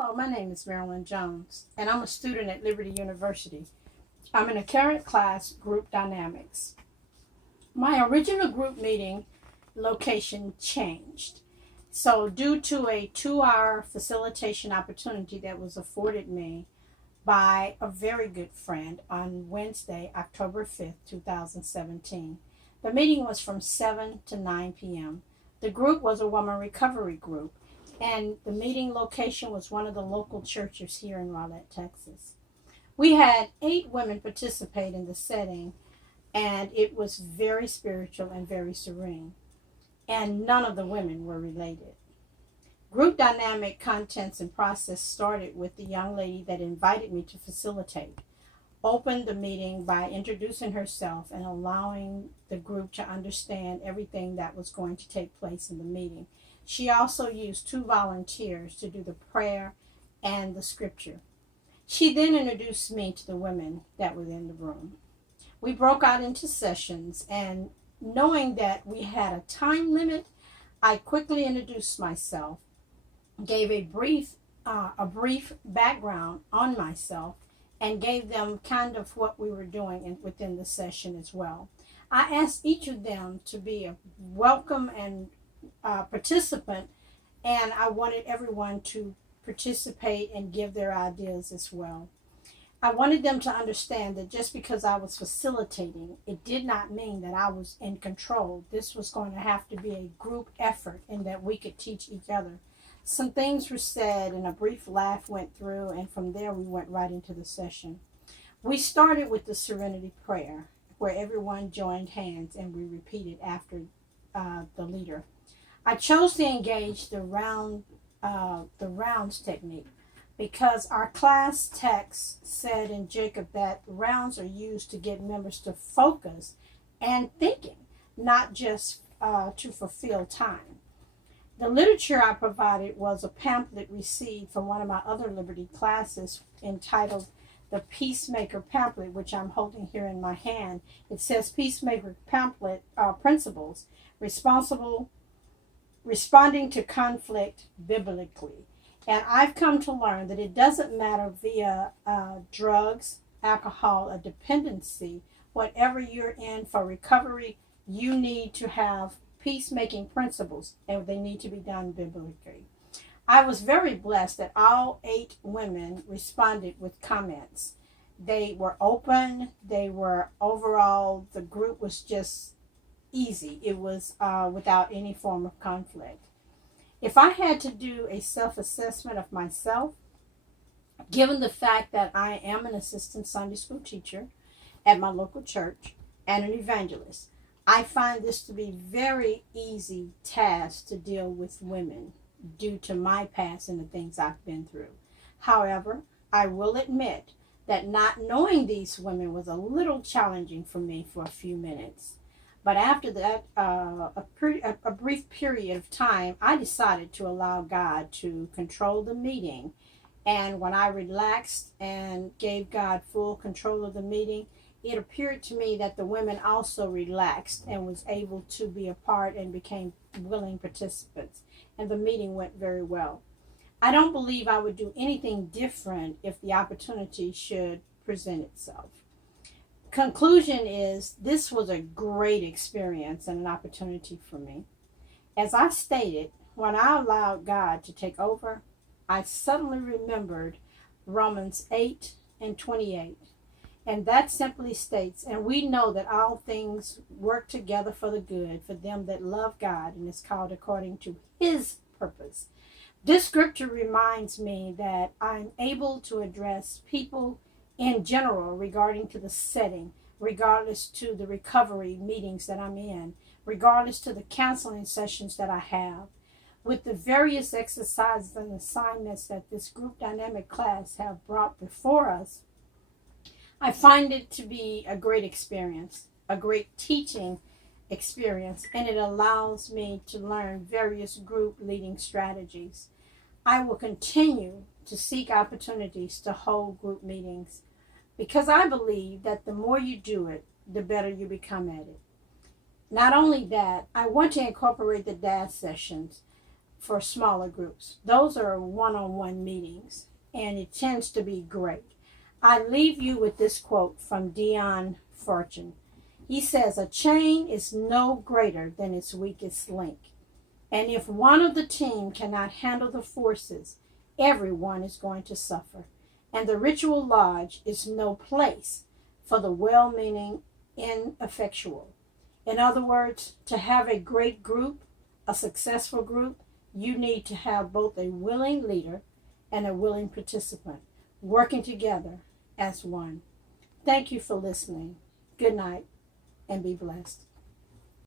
Hello, my name is Marilyn Jones, and I'm a student at Liberty University. I'm in a current class, Group Dynamics. My original group meeting location changed. So, due to a 2 hour facilitation opportunity that was afforded me by a very good friend on Wednesday, October 5th, 2017, the meeting was from 7 to 9 p.m. The group was a woman recovery group, and the meeting location was one of the local churches here in Rowlett, Texas. We had 8 women participate in the setting, and it was very spiritual and very serene. And none of the women were related. Group dynamic contents and process started with the young lady that invited me to facilitate, opened the meeting by introducing herself and allowing the group to understand everything that was going to take place in the meeting. She also used 2 volunteers to do the prayer and the scripture. She then introduced me to the women that were in the room. We broke out into sessions, and knowing that we had a time limit, I quickly introduced myself, gave a brief background on myself, and gave them kind of what we were doing within the session as well. I asked each of them to be a welcome and participant, and I wanted everyone to participate and give their ideas as well. I wanted them to understand that just because I was facilitating, it did not mean that I was in control. This was going to have to be a group effort and that we could teach each other. Some things were said and a brief laugh went through, and from there we went right into the session. We started with the Serenity Prayer, where everyone joined hands and we repeated after the leader. I chose to engage the rounds technique because our class text said in Jacob that rounds are used to get members to focus and thinking, not just to fulfill time. The literature I provided was a pamphlet received from one of my other Liberty classes entitled the Peacemaker Pamphlet, which I'm holding here in my hand. It says Peacemaker Pamphlet Principles, Responding to Conflict Biblically. And I've come to learn that it doesn't matter via drugs, alcohol, or dependency. Whatever you're in for recovery, you need to have peacemaking principles, and they need to be done biblically. I was very blessed that all 8 women responded with comments. They were open. They were overall, the group was just easy. It was without any form of conflict. If I had to do a self-assessment of myself, given the fact that I am an assistant Sunday school teacher at my local church and an evangelist, I find this to be very easy task to deal with women due to my past and the things I've been through. However, I will admit that not knowing these women was a little challenging for me for a few minutes. But after that, a brief period of time, I decided to allow God to control the meeting. And when I relaxed and gave God full control of the meeting, it appeared to me that the women also relaxed and was able to be a part and became willing participants. And the meeting went very well. I don't believe I would do anything different if the opportunity should present itself. Conclusion is, this was a great experience and an opportunity for me. As I stated, when I allowed God to take over, I suddenly remembered Romans 8:28. And that simply states, and we know that all things work together for the good for them that love God and is called according to his purpose. This scripture reminds me that I'm able to address people in general regarding to the setting, regardless to the recovery meetings that I'm in, regardless to the counseling sessions that I have. With the various exercises and assignments that this group dynamic class have brought before us, I find it to be a great experience, a great teaching experience, and it allows me to learn various group leading strategies. I will continue to seek opportunities to hold group meetings because I believe that the more you do it, the better you become at it. Not only that, I want to incorporate the dance sessions for smaller groups. Those are one-on-one meetings, and it tends to be great. I leave you with this quote from Dion Fortune. He says, "A chain is no greater than its weakest link. And if one of the team cannot handle the forces, everyone is going to suffer. And the ritual lodge is no place for the well-meaning ineffectual." In other words, to have a great group, a successful group, you need to have both a willing leader and a willing participant working together as one. Thank you for listening. Good night and be blessed.